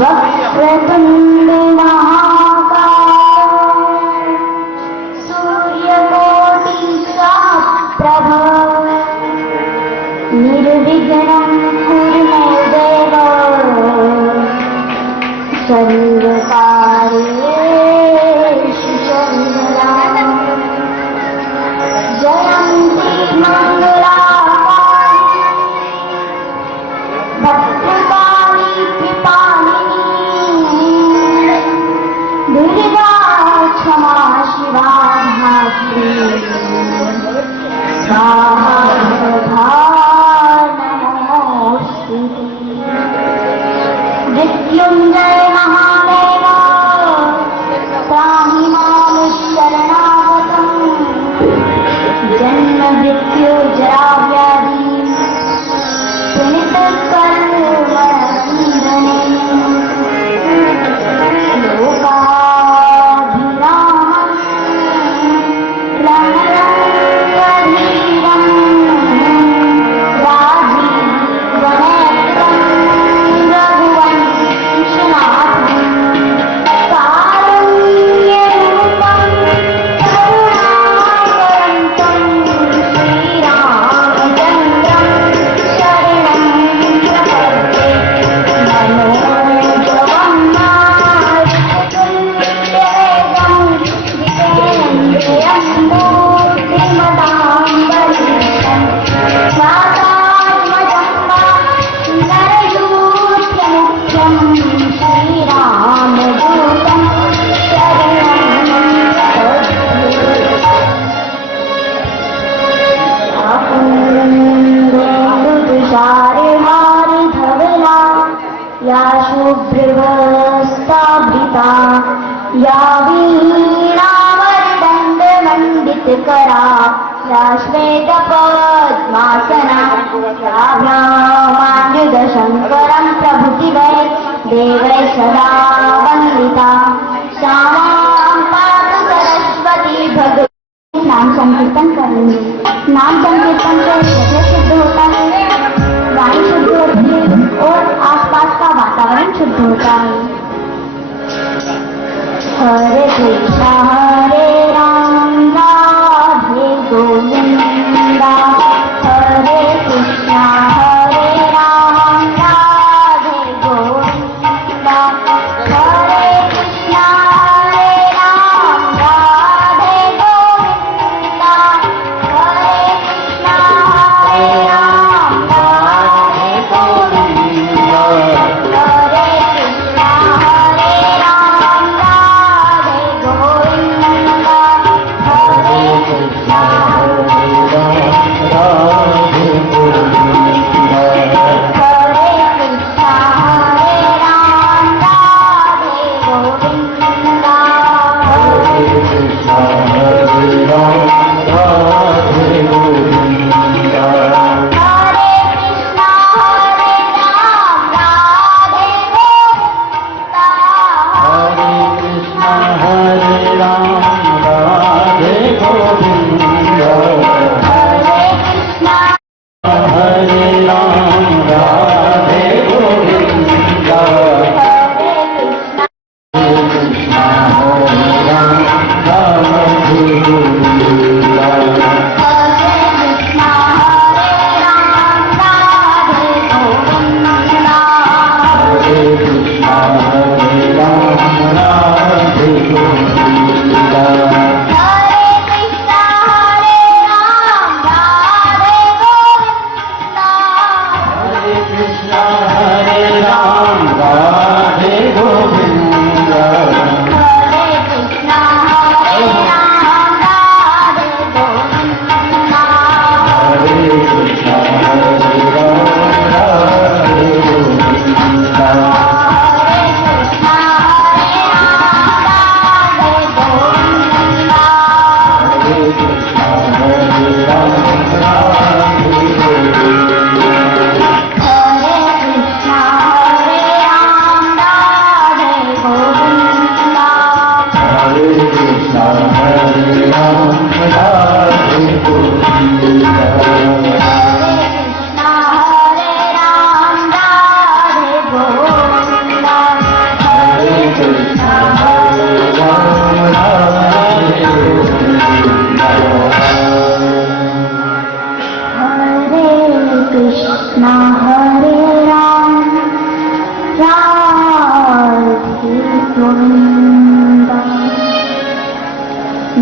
वक्रतुंड महाकाय सूर्यकोटि प्रभ निर्विघ्नं कुरु मे देव सर्वकार्येषु सर्वदा जयन्ती मंगलाकाली भद्रकाली कृपालिनी दुर्गा क्षमा शिवा धात्री स्वाहा स्वधा नमोस्तुते। मृत्युंजय महादेव त्राहि मां शरणागतम् जन्म मृत्यु जरा व्याधि पुनित कर्मणीरणे लोकाभिरामं रणरङ्गधीरं राजीवनेत्रं रघुवंशनाथं कारुण्यरूपं करुणाकरन्तं श्रीरामचन्द्रं शरणं प्रपद्ये। मनोजवं मारुततुल्यवेगं जितेन्द्रियं बुद्धिमतां वरिष्ठं वातात्मजं नरयूथमुख्यं श्रीरामदूतं शरणं तुषारे हारि धवला या शुभ्रवस्त्रावृता या वीणावरदण्डमण्डितकरा या श्वेतपद्मासना या ब्रह्माण्डशङ्करं प्रभृतिवै देवै सदा वन्दिता श्यामां पातु सरस्वती भगवती। नाम संकीर्तन करेंगे। नाम संकीर्तन से हृदय शुद्ध होता है, वाणी शुद्ध होती है और आसपास का वातावरण शुद्ध होता है। हरे कृष्णा हरे राम राधे गोविंदा हरे कृष्णा हरे राम राधे गोविंदा हरे कृष्णा हरे राम राधे गोविंदा हरे कृष्णा हरे राम राधे गोविंदा हरे कृष्णा हरे राम राधे गोविंदा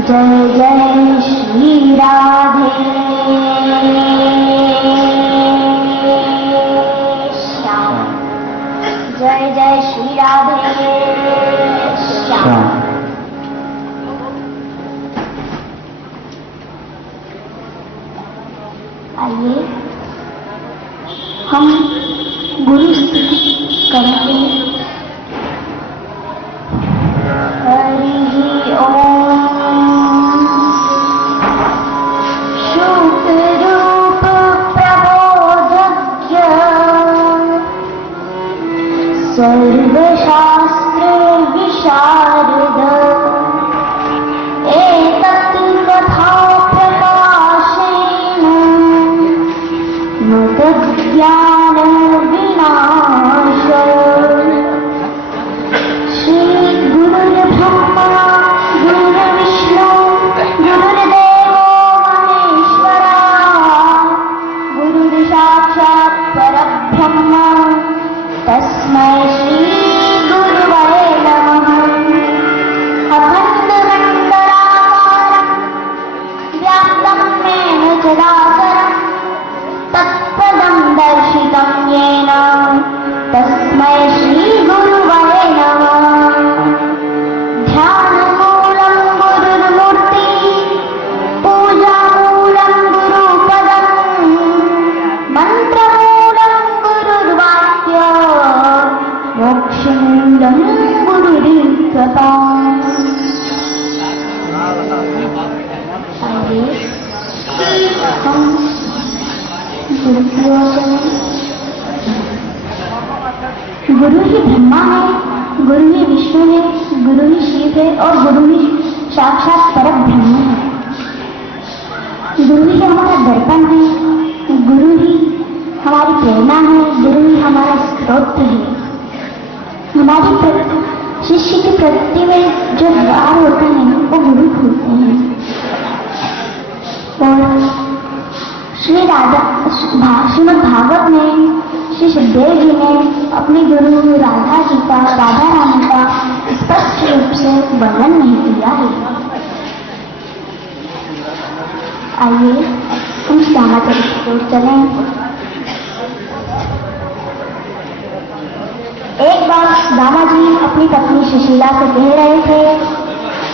जय जय श्री राधे श्याम। जय जय श्री राधे श्याम। आइए हम गुरु करेंगे। हरि ओम। सर्वशास्त्र विशारद एतत् कथा प्रकाशेन मतज्ञान विनाश। श्री गुरुर्ब्रह्मा गुरुर्विष्णु गुरुर्देवो महेश्वरा गुरुर्साक्षात् परब्रह्म तस्मै श्री गुरुवे नमः। अखण्डमण्डलाकारं व्याप्तं येन चराचरं तत्पदं दर्शितं येन तस्मै श्री गुरुवे नमः। ध्यानमूलं गुरुर्मूर्ति पूजामूलं गुरुपदं मन्त्रमूलं गुरुर्वाक्य मोक्षमूलं गुरुर्कृपा। हम गुरु ही ब्रह्मा है, गुरु ही विष्णु है, गुरु ही शिव है और गुरु ही साक्षात परम ब्रह्म है। गुरु ही हमारा दर्पण है, गुरु ही हमारी प्रेरणा है, गुरु ही हमारा स्रोत है। हमारी शिष्य की प्रगति में जो द्वार होते हैं वो गुरु खोलते हैं। और श्री श्रीमद् भागवत में श्री सुखदेव जी ने अपने गुरु राधा रानी का स्पष्ट रूप से वर्णन नहीं किया है। आइए हम श्यामाचरित्र की ओर चलें। एक बार दादा जी अपनी पत्नी सुशीला से कह रहे थे,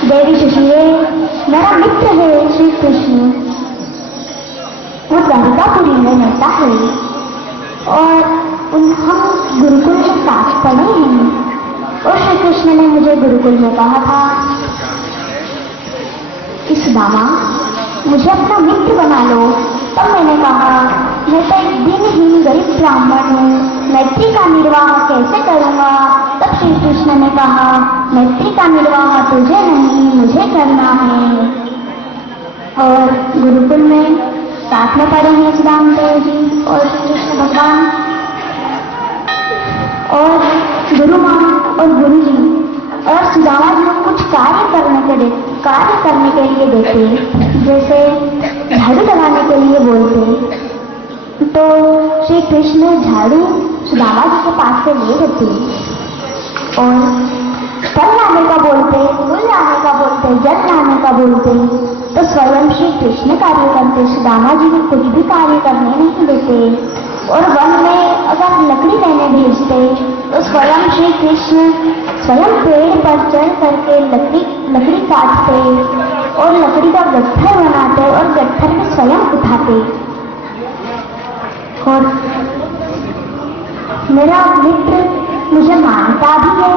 देवी सुशीले, मेरा मित्र है श्री कृष्ण, वो द्वारिकापुरी में रहता है और हम गुरुकुल में साथ पढ़े हैं। और श्री कृष्ण ने मुझे गुरुकुल में कहा था कि सुदामा मुझे अपना मित्र बना लो। तब मैंने कहा मैं तो एक दिनहीन गरीब ब्राह्मण हूँ, मैत्री का निर्वाह कैसे करूँगा। तब श्री कृष्ण ने कहा मैत्री का निर्वाह तुझे नहीं मुझे करना है। और गुरुकुल में साथ में पढ़े हैं सुदामदेव जी और श्री कृष्ण भगवान और गुरु माँ और गुरु जी और सुदामा जी कुछ कार्य करने के लिए देते, जैसे झाड़ू लगाने के लिए बोलते तो श्री कृष्ण झाड़ू सुदामा जी के पास से ले लेते और फल लाने का बोलते, फूल लाने का बोलते, जल लाने का बोलते तो स्वयं श्री कृष्ण कार्य करते, सुदामा जी को कुछ भी कार्य करने नहीं देते। और वन में अगर लकड़ी लेने भेजते तो स्वयं श्री कृष्ण स्वयं पेड़ पर चढ़ करके लकड़ी काटते और लकड़ी का गट्ठर बनाते और गट्ठर में स्वयं उठाते। और मेरा मित्र मुझे मानता भी है,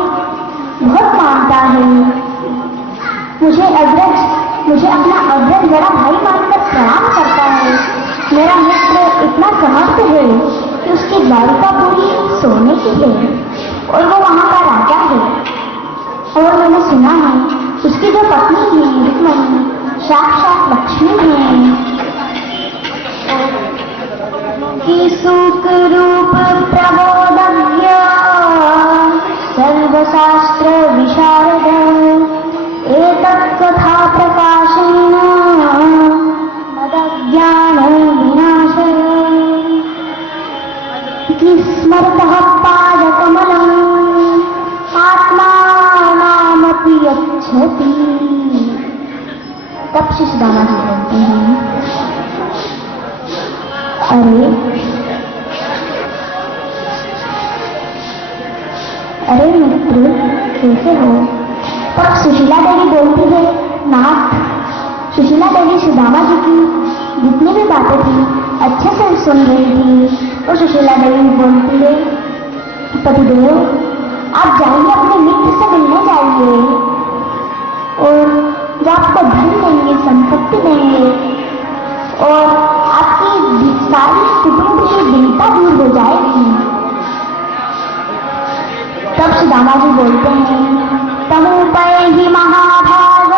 बहुत मानता है, मुझे अपना अग्रज बड़ा भाई मानकर प्रणाम करता है। मेरा मित्र इतना समर्थ है कि उसकी द्वारिकापुरी सोने की है और वो वहाँ का राजा है। और मैंने सुना है उसकी जो पत्नी है रुक्मिणी साक्षात लक्ष्मी है। स्मृतः पादकमलम् आत्मानामपि यच्छति। तब श्री सुदामा जी बोलते हैं, अरे मित्र कैसे हो? तब सुशीला देवी बोलती है, नाथ। सुशीला देवी सुदामा जी की जितनी भी बातें थी अच्छे से सुन रही थी। और सुशीला देवी बोलती है, पतिदेव आप जाइए, अपने मित्र से मिलने जाइए और जो आपको धन देंगे, संपत्ति देंगे और आपकी सारी कुटुंब की दीनता दूर हो जाएगी। तब सुदामा जी बोलते हैं, तमुपैहि महाभाग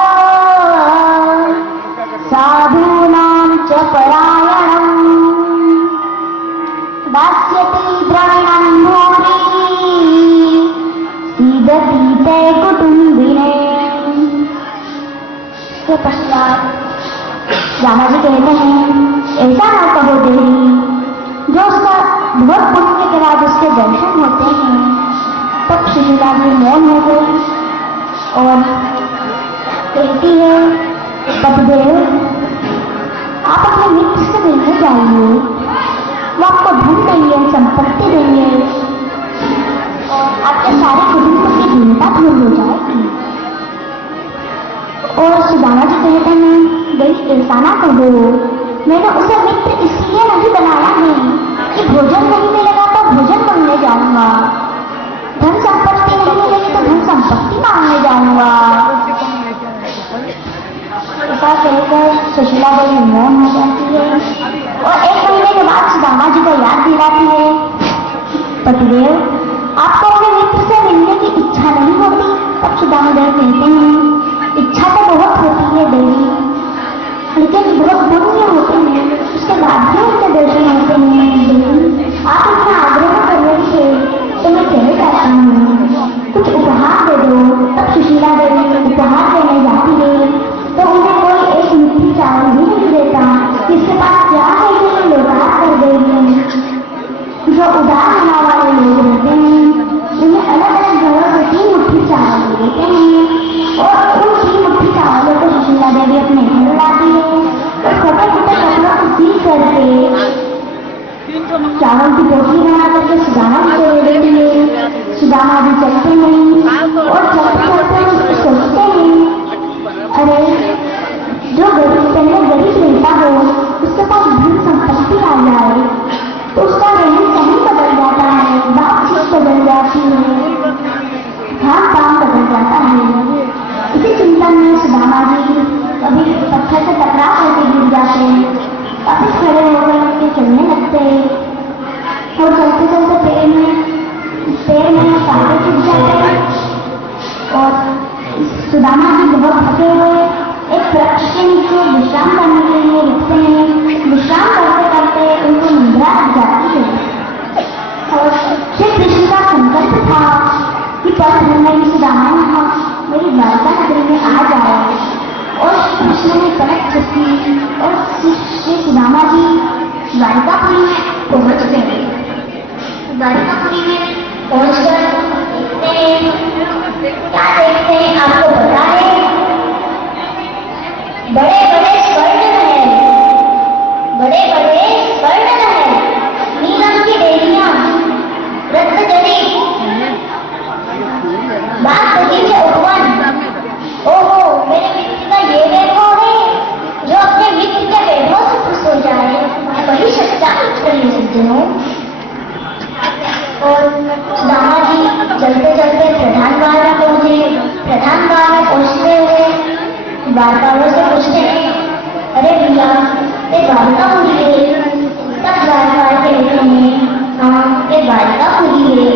साधूनां च परायणम् दास्यति द्रविणं भूरि सीदति ते कुटुम्बिने। के पश्चात रामा जी कहते हैं, ऐसा ना कहो देवी, जो उसका बहुत पुण्य के बाद उसके दर्शन होते हैं। तब सुशीला जी मौन हो गई और कहती है, पतिदेव आप अपने मित्र से मिलने जाइए, वो आपको धन देंगे, संपत्ति देंगे और आपके सारे कुटुंब की दीनता दूर हो जाएगी। और सुदामा जी कहते हैं, देवी ऐसा ना कहो, मैंने उसे मित्र इसलिए नहीं बनाया है कि भोजन नहीं मिलेगा तो भोजन मांगने जाऊंगा, धन संपत्ति नहीं मिलेगी तो धन संपत्ति मांगने जाऊंगा। ऐसा कहकर सुशीला देवी मौन हो जाती है और 1 महीने के बाद सुदामा जी को याद दिलाती है, पतिदेव आपको अपने मित्र से मिलने की इच्छा नहीं होती? तब सुदामा देव कहते हैं, इच्छा तो बहुत होती है देवी, लेकिन बहुत पुण्य होते हैं, उसके बाद भी उनके दर्शन होते हैं। देवी आप इतना आग्रह कर रही है तो मैं कह जाता हूँ, कुछ उपहार दे दो। तब सुशीला देवी उपहार देने जाती है तो उन्हें कोई एक मुट्ठी चावल भी नहीं देता, जिसके पास क्या है कि वो लौटा कर देंगे। जो उदार मना वाले लोग रहते हैं उन्हें अलग अलग जगह से 3 मुट्ठी चावल देते हैं और उन 3 मुट्ठी चावलों को सुशीला देवी अपने घर लाती है और छोटे छोटे कपड़ों को सी करके चावल की पोटली बना करके सुदामा जी को दे देती है। सुदामा जी चलते हैं और चलते चलते सोचते हैं, अरे जो गरीब पहले गरीब रहता हो उसके पास धन संपत्ति आ जाए तो उसका रहन सहन बदल जाता है, बातचीत बदल जाती है, खान पान बदल जाता है। इसी चिंतन में सुदामा जी कभी पत्थर से टकरा करके गिर जाते हैं, वापिस खड़े होकर उनके चलने लगते हैं और चलते चलते पैर में कांटे टूट जाते हैं और सुदामा जी बहुत थके हुए एक वृक्ष के नीचे विश्राम करने के लिए रुकते हैं। विश्राम करते करते उनको निद्रा लग जाती है और श्री कृष्ण का संकल्प था कि पथ में सुदामा मेरी द्वारका नगरी में आ जाए और कृष्ण ने पलट चुकी और श्री सुदामा जी द्वारकापुरी में पहुंच गए। द्वारकापुरी में पहुंचकर क्या देखते हैं आपको बता दें, बड़े बड़े स्वर्ण महल, नीलम की डेरियां, रत्न जड़ी, बाग बगीचे उपवन। ओहो, मेरे मित्र का ये वैभव है जो अपने मित्र के वैभव से खुश हो जाए, वही सच्चा मित्र है सज्जनों। और सुदामा जी चलते चलते प्रधान द्वार में पहुंचे। प्रधान द्वार में पहुंचते हुए द्वारपालों से पूछते हैं, अरे भैया ये द्वारकापुरी है? तब द्वारपाल कहते हैं, हाँ ये द्वारकापुरी है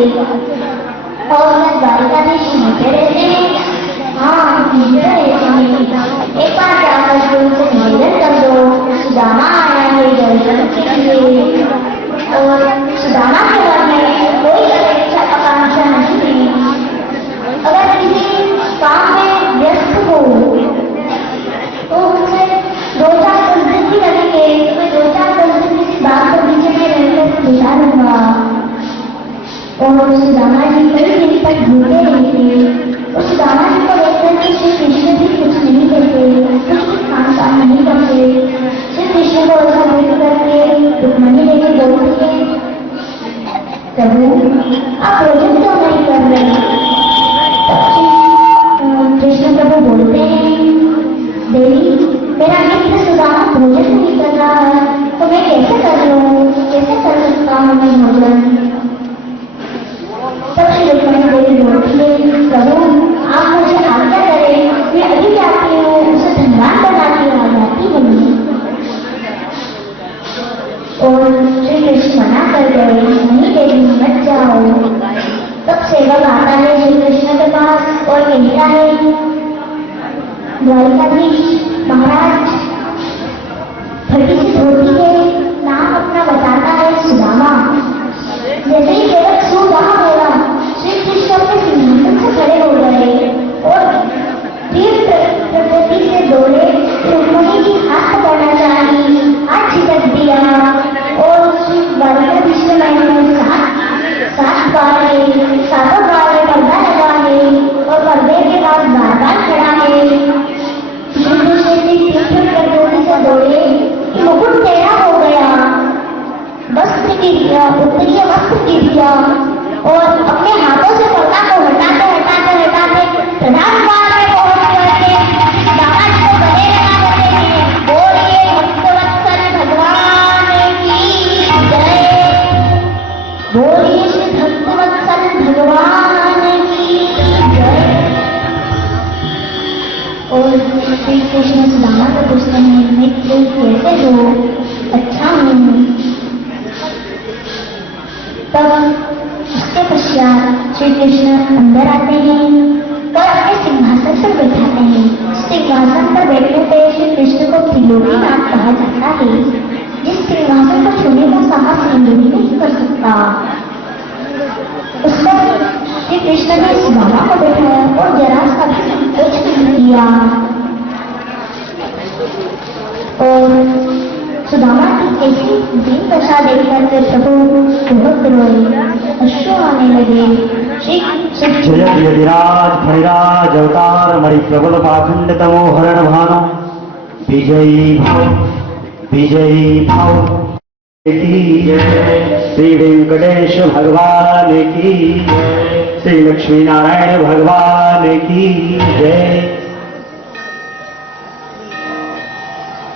और मैं द्वारकाधीश होते रहते हैं। हाँ रहते हैं, एक बार जाकर उनसे निवेदन कर दो, सुदामा आया है दर्शन के लिए और सुदामा के घर में कोई अपेक्षा आकांक्षा नहीं है। अगर किसी काम में व्यस्त हो तो उनसे 2-4 दिन भी लगेंगे, मैं 2-4 दिन किसी बाग बगीचे में रहकर बिता दूंगा। और सुदामा जी कई दिन तक भूखे रहते। और सुदामा जी को देखकर कि श्री कृष्ण भी कुछ नहीं कहते, कुछ खान पान नहीं करते। श्री कृष्ण को ऐसा देख करके रुक्मणी देवी बोलती है, प्रभु आप भोजन क्यों नहीं कर रहे? कृष्ण प्रभु बोलते हैं, देवी मेरा मित्र सुदामा भोजन नहीं कर रहा है, तो मैं कैसे कर लूं, कैसे कर सकता हूँ मैं भोजन? तब श्री रुक्मणी देवी बोलती है, प्रभु आप मुझे आज्ञा करें, मैं अभी जाती हूँ उसे धनवान बनाती आ जाती हूँ। और श्री कृष्ण मना कर गए, नहीं देवी मत जाओ। तब सेवक आता है श्री कृष्ण के पास और कहता है, द्वारिकाधीश महाराज फटी सी धोती है, नाम अपना बताता है सुदामा। जैसे ही सेवक सुदामा बोला, श्री कृष्ण अपने सिंहासन से खड़े हो गए और तीव्र प्रकृति से दौड़े, रुक्मणी की हाथ पकड़ना चाही, हाथ झिझक दिया और श्री द्वारिकाधीश ने सात सातों बार पर्दा लगा है और पर्दे के बाद बार खड़ा है। श्री कृष्ण की तीव्र प्रकृति से दौड़े, मुकुट टेढ़ा हो गया, वस्त्र गिर गया, उत्तरीय वस्त्र गिर गया और अपने हाथों से पर्दा को हटाते प्रधान द्वार में पहुंच करके दामाद को गले लगाते हैं, बोलिए भक्तवत्सल भगवान की जय, बोलिए श्री भक्तवत्सल भगवान की जय। और श्री कृष्ण सुदामा को पूछते हैं, मित्र कैसे हो? अच्छा हूँ। तब उसके पश्चात श्री कृष्ण अंदर आते हैं और अपने सिंहासन पर बैठाते हैं। सिंहासन पर बैठने पर श्री कृष्ण को त्रिलोकीनाथ कहा जाता है। जिस सिंहासन को छूने का साहस इंद्र भी नहीं कर सकता, उस पर श्री कृष्ण ने सुदामा को बैठाया और जरा सा भी संकोच नहीं किया। और सुदामा की ऐसी दीन दशा देखकर के प्रभु बहुत रोए, अश्रु आने लगे। जय यदिराज फणिराज अवतार मणि प्रबल पाखंड तमो हरण भानो विजयी भाव की जय। श्री वेंकटेश भगवान की जय। श्री लक्ष्मी नारायण भगवान की जय।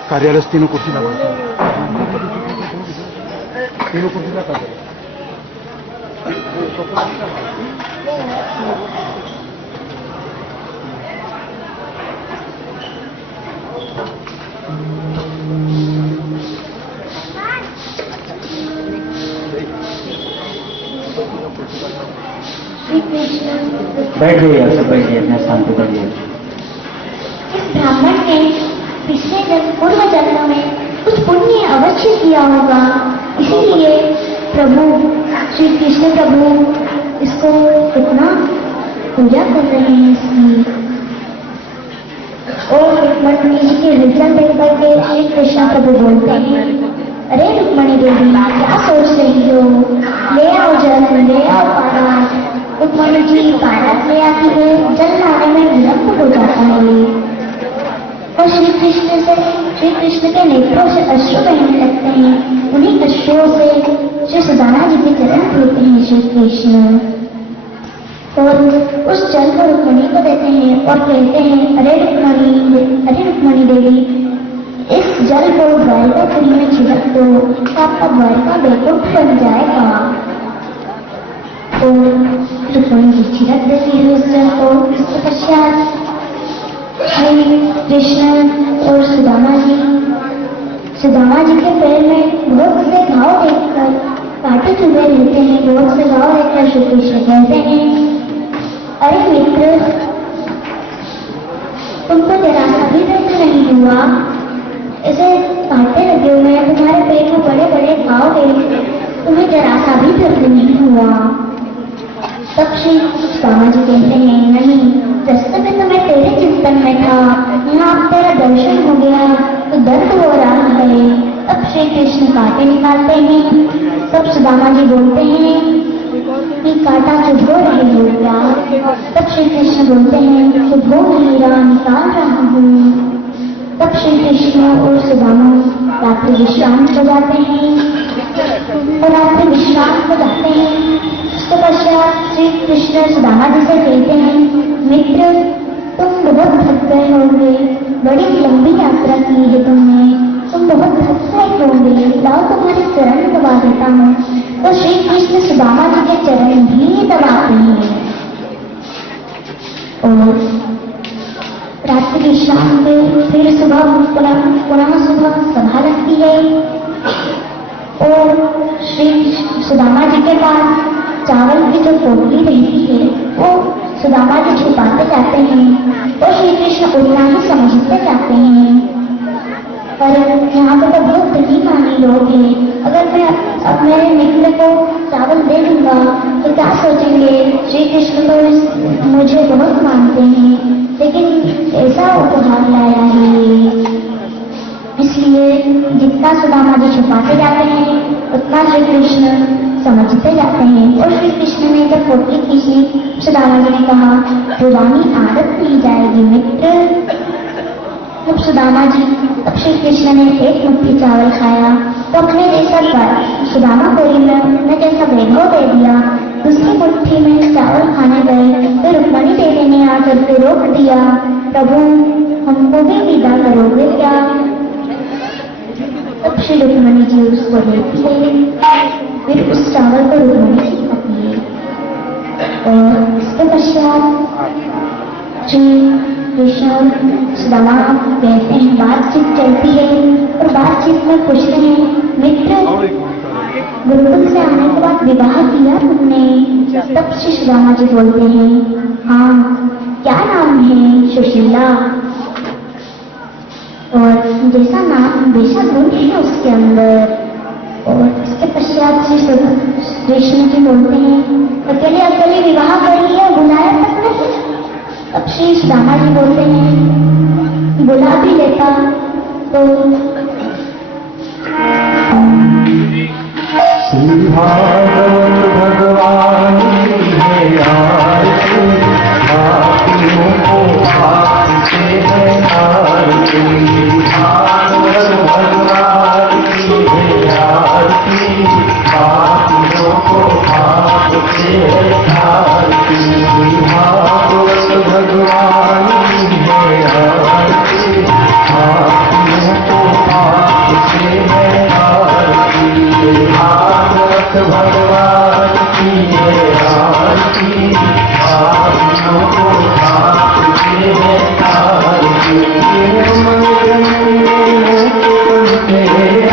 कार्यालय तीनों कुर्सी लगा, तीनों कुर्सी लगा। बैठिए, सब बैठिए, अपने स्थान पर बैठिए। इस ब्राह्मण ने पिछले पूर्व जन्म में कुछ पुण्य अवश्य किया होगा, इसीलिए प्रभु श्री कृष्ण प्रभु इसको इतना पूजा कर रहे हैं इसकी। और रुक्मणी जी के विजन देख करके श्री कृष्ण प्रभु बोलते हैं, अरे रुक्मणी देवी क्या सोच रही हो, ले आओ जल, ले आओ पारस। रुक्मणी जी पारस ले आती है, जल लाने में विलंब हो जाता है और श्री कृष्ण के नेत्रों से अश्रु बहने लगते हैं। उन्हीं अश्रुओं से श्री सुदामा जी के चरण धोते हैं श्री कृष्ण और उस जल को रुक्मणी को देते हैं और कहते हैं, अरे रुक्मणी देवी, इस जल को द्वारिकापुरी में छिड़क दो तो आपका द्वारिका वैकुंठ बन जाएगा। और रुक्मणी जी छिड़क देती है उस जल को। इसके पश्चात श्री कृष्ण और सुदामा जी के पैर में बहुत से घाव देखकर कांटे चुभे रहते हैं। बहुत से घाव देखकर श्री कृष्ण कहते हैं, अरे मित्र, तुमको जरा सा भी दर्द नहीं हुआ? ऐसे कांटे लगे हुए हैं, तुम्हारे पेट में बड़े बड़े घाव है, तुम्हें जरा सा भी दर्द नहीं हुआ? तब श्री सुदामा जी कहते हैं, नहीं, रास्ते में तो मैं तेरे चिंतन में था, यहाँ अब तेरा दर्शन हो गया तो दर्द हो रहा है। तब श्री कृष्ण कांटे निकालते हैं। तब सुदामा जी बोलते हैं, कि काटा चुभ हो रहे हो क्या? तब श्री कृष्ण बोलते हैं चुभ हो नहीं रहा, निकाल रहा हूँ। तब श्री कृष्ण और सुदामा रात्रि विश्राम हो जाते हैं और रात्रि विश्राम हो जाते हैं। उसके पश्चात श्री कृष्ण सुदामा जी से कहते हैं मित्र, तुम बहुत थक गए होंगे, बड़ी लंबी यात्रा की है तुमने, तुम बहुत थक गए होंगे, लाओ तुम्हारे चरण दबा देता हूँ। तो श्री कृष्ण सुदामा जी के चरण भी दबाते हैं और रात्रि विश्राम के फिर सुबह पुनः सुबह सभा लगती है और श्री सुदामा जी के पास चावल की जो पोटली रहती है वो सुदामा जी छुपाते जाते हैं और श्री कृष्ण उतना ही समझते जाते हैं। पर यहाँ पे तो बहुत धनी लोग हैं, अगर मैं अब मेरे मित्र को चावल दे दूंगा तो क्या सोचेंगे? श्री कृष्ण तो मुझे बहुत मानते हैं, लेकिन ऐसा उपहार लाया है। इसलिए जितना सुदामा जी छुपाते जाते हैं उतना श्री कृष्ण समझते जाते हैं। और श्री कृष्ण ने जब पोटली खींची, सुदामा जी ने कहा पुरानी आदत नहीं जाएगी मित्र। तब श्री कृष्ण ने एक मुट्ठी चावल खाया तो अपने जैसा सुदामापुरी में जैसा वैभव दे दिया। दूसरी मुट्ठी में चावल खाने गए तो रुक्मणी देवी ने आकर के रोक दिया, प्रभु हमको भी विदा करोगे क्या? तब श्री रुक्मणी जी उसको लेती है, फिर उस चावल को रुक्मणी जी खाती है और इसके पश्चात श्री कृष्ण सुदामा कहते हैं, बातचीत चलती है और बातचीत में पूछते हैं मित्र, गुरुकुल से आने के बाद विवाह किया तुमने? तब श्री सुदामा जी बोलते हैं हाँ, क्या नाम है? सुशीला। और जैसा नाम वैसा गुण है उसके अंदर। और इसके पश्चात श्री कृष्ण जी बोलते हैं अकेले अकेले विवाह कर लिया, बुलाया तक नहीं? अब श्री सुदामा जी बोलते हैं बुला भी लेता तो भागवत भगवान की है आरती, पापियों को पाप से है आरती। भागवत भगवान की है आरती, पापियों को पाप से है आरती। भागवत भगवान की है आरती, पापियों को पाप से है आरती। भागवत भगवान की है आरती, पापियों को पाप से है आरती। अमर ग्रंथि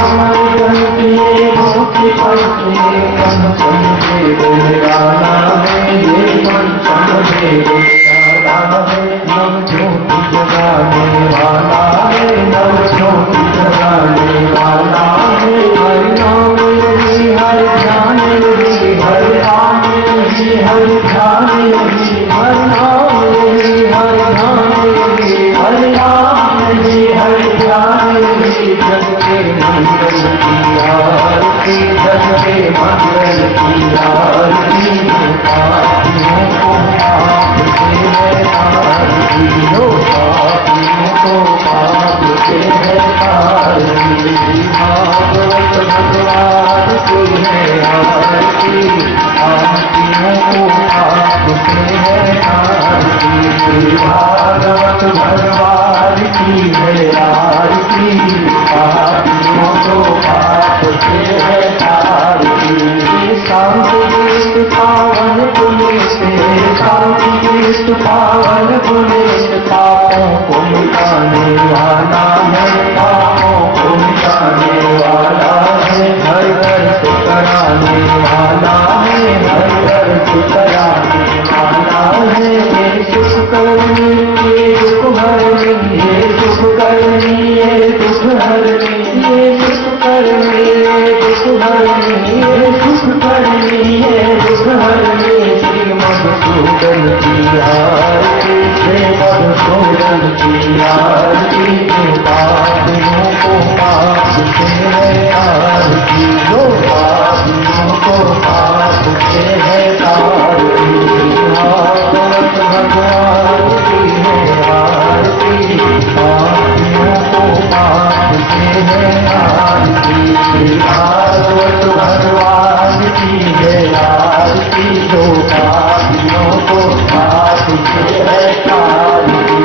अमर ग्रंथि मोक्ष पंचे पंचम वेद निराला है, ये पंचम वेद निराला है। नव ज्योति जगाने वाला है, नव ज्योति जगाने वाला है। हरि नाम यही हरि ध्यान यही, हरि नाम यही हरि ध्यान यही, हरि नाम यही हरि ध्यान यही, हरि नाम यही हरि ध्यान यही। जग के मंगल की आरती, जग के मंगल की आरती। पापियों को पाप से है आरती, पापियों को पाप से है आरती। भागवत भगवान की है आरती, पापियों को पाप से है आरती। भागवत भगवान की है आरती, पापियों को पाप से है आरती। शांति गीत पावन पुनीत, शांति गीत पावन पुनीत। पापों को मिटाने वाला है, पापों को मिटाने वाला है। हर दर्द कराने वाला है, हर दर्द कराने वाला है। ये सुख करनी ये दुख हरनी, ये सुख करनी ये दुख हरनी, ये सुख करनी ये दुख हरनी, ये सुख करनी ये दुख हरनी। श्री मधुसूदन की आरती, श्री मधुसूदन की आरती। पापियों को पाप से है आरती, जो पापियों को पाप से है आरती। श्री भागवत भगवान की जय आरती जो पापियों को पाप से है तारती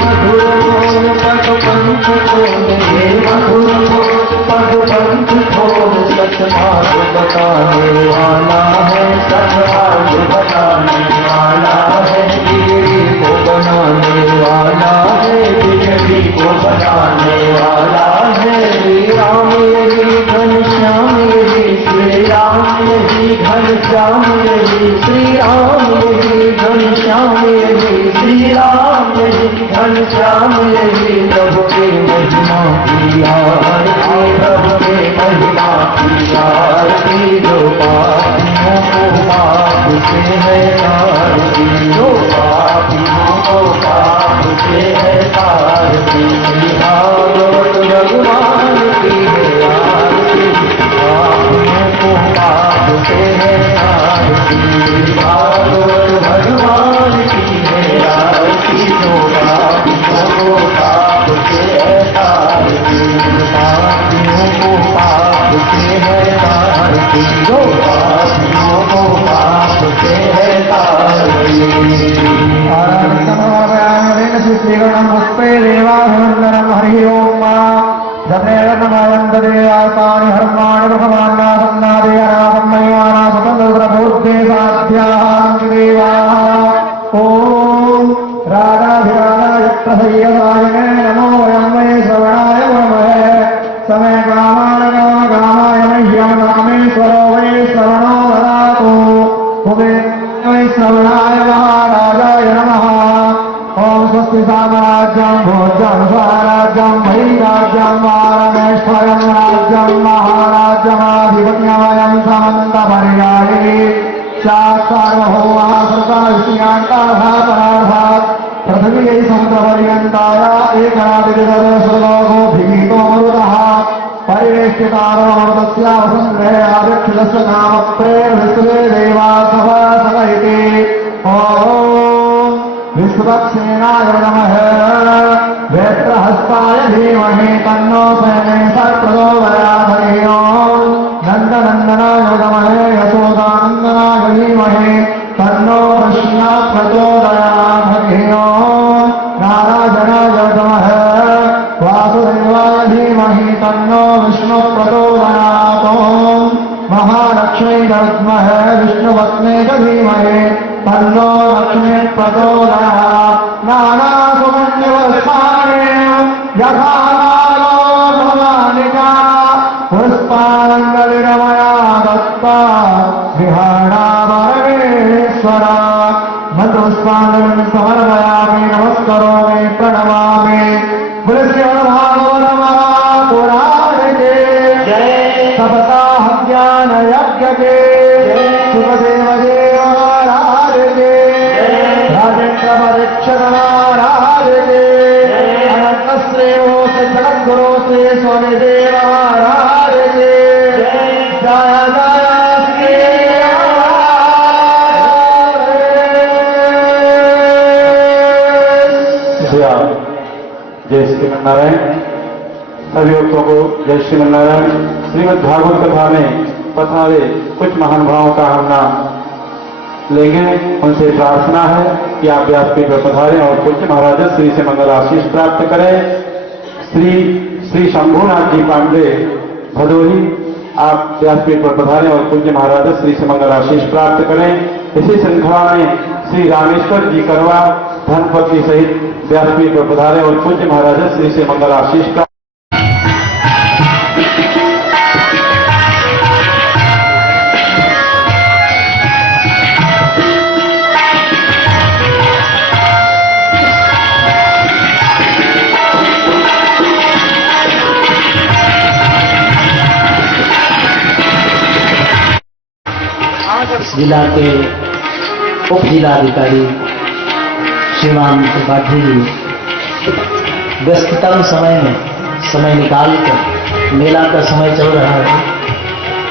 मधुर बोल पग पंथ खोले मधुर बोल पग पंथ खोल सतमार्ग बताने वाला है सतमार्ग बताने वाला है बिगड़ी को बनाने वाला है बिगड़ी को बनाने वाला है श्री राम यही घनश्याम यही श्री राम यही घनश्याम यही श्री राम यही घनश्याम यही श्री राम यही घनश्याम यही प्रभु के महिमा की आरती प्रभु के महिमा की आरती जो पापियों को पाप से है तारती जो पापियों को पाप से है तारती भागवत भगवान की है आरती पापियों को पाप से है तारती भागवत भगवान की है आरती जो पापियों को पाप से है तारती पापियों को पाप से है तारती जो पापियों को पाप से है तारती श्रीगणम पुष्पे देवाभिवंदनम हरि ओम जनेरनमयंतदेवातानि हर्माणि ब्रह्माण्डासन्नादेयनासन्मयमाना स्वतन्त्रबोद्धे साध्याः देवाः ओम राधाधिराधाय प्रसय्यदायिने नमो वयं वै श्रवणाय नमः समय कामाय मह्यं रामेश्वरो वै श्रवणो ददातु भुवे वै श्रवणाय महाराजाय नमः ओम स्वस्ति साम्राज्यं भोज्यं स्वराज्यं वैराज्यं वारमेश्वरं राज्यं महाराज्यमाधिपत्यमयं समन्तपर्याये सार्वभौमः सृताविषयान्ताभापराभात् पृथिवी समुद्रपर्यन्ताय एकनादिविदर्शलोको मरुतः परिवेष्टितारोमृतस्य वसुन्धरे आदिक्षिलस्य नाम प्रेर्विश्वे देवासः सवैते ॐ विश्वक्सेनाय नमः वेत्रहस्ताय धीमहि तन्नो सेने प्रचोदयात् नन्दनन्दनाय नमः यशोदानन्दनाय धीमहि तन्नो कृष्णः प्रचोदयात् नारायणाय नमः वासुदेवाय धीमहि तन्नो विष्णुः प्रचोदयात् महालक्ष्मी विद्महे विष्णुपत्ने च धीमहि तन्नो लक्ष्मी प्रचोदयात् नानासुमन्यवस्थाने यथा भवानिका पुष्पाञ्जलिरमया दत्ता विहाणामरमेश्वर मधुष्पाञ्जलिं समर्पयामि नमस्करोमि प्रणमामि पुराणे सपताह ज्ञान यज्ञ के सुखदेव देव महाराज के राजेंद्र परीक्षण महाराज के अनंत श्रेयो से जगद्गुरु से स्वामी देव महाराज के जय जय श्री जय श्रीमन्नारायण। सभी भक्तों को जय श्रीमन्नारायण। श्रीमद् भागवत कथा में पधारे कुछ महानुभावों का हम नाम लेंगे। उनसे प्रार्थना है कि आप व्यासपीठ पर पधारें और पूज्य महाराज श्री से मंगल आशीष प्राप्त करें। श्री शंभुनाथ जी पांडे भदोही, आप व्यासपीठ पर पधारें और पूज्य महाराज श्री से मंगल आशीष प्राप्त करें। इसी श्रृंखला में श्री रामेश्वर जी करवा धनपति सहित व्यासपीठ पर पधारें और पूज्य महाराज श्री से मंगल आशीष प्राप्त। जिला के उप जिलाधिकारी श्रीमान त्रिपाठी जी व्यस्ततम समय में समय निकाल कर, मेला का समय चल रहा है,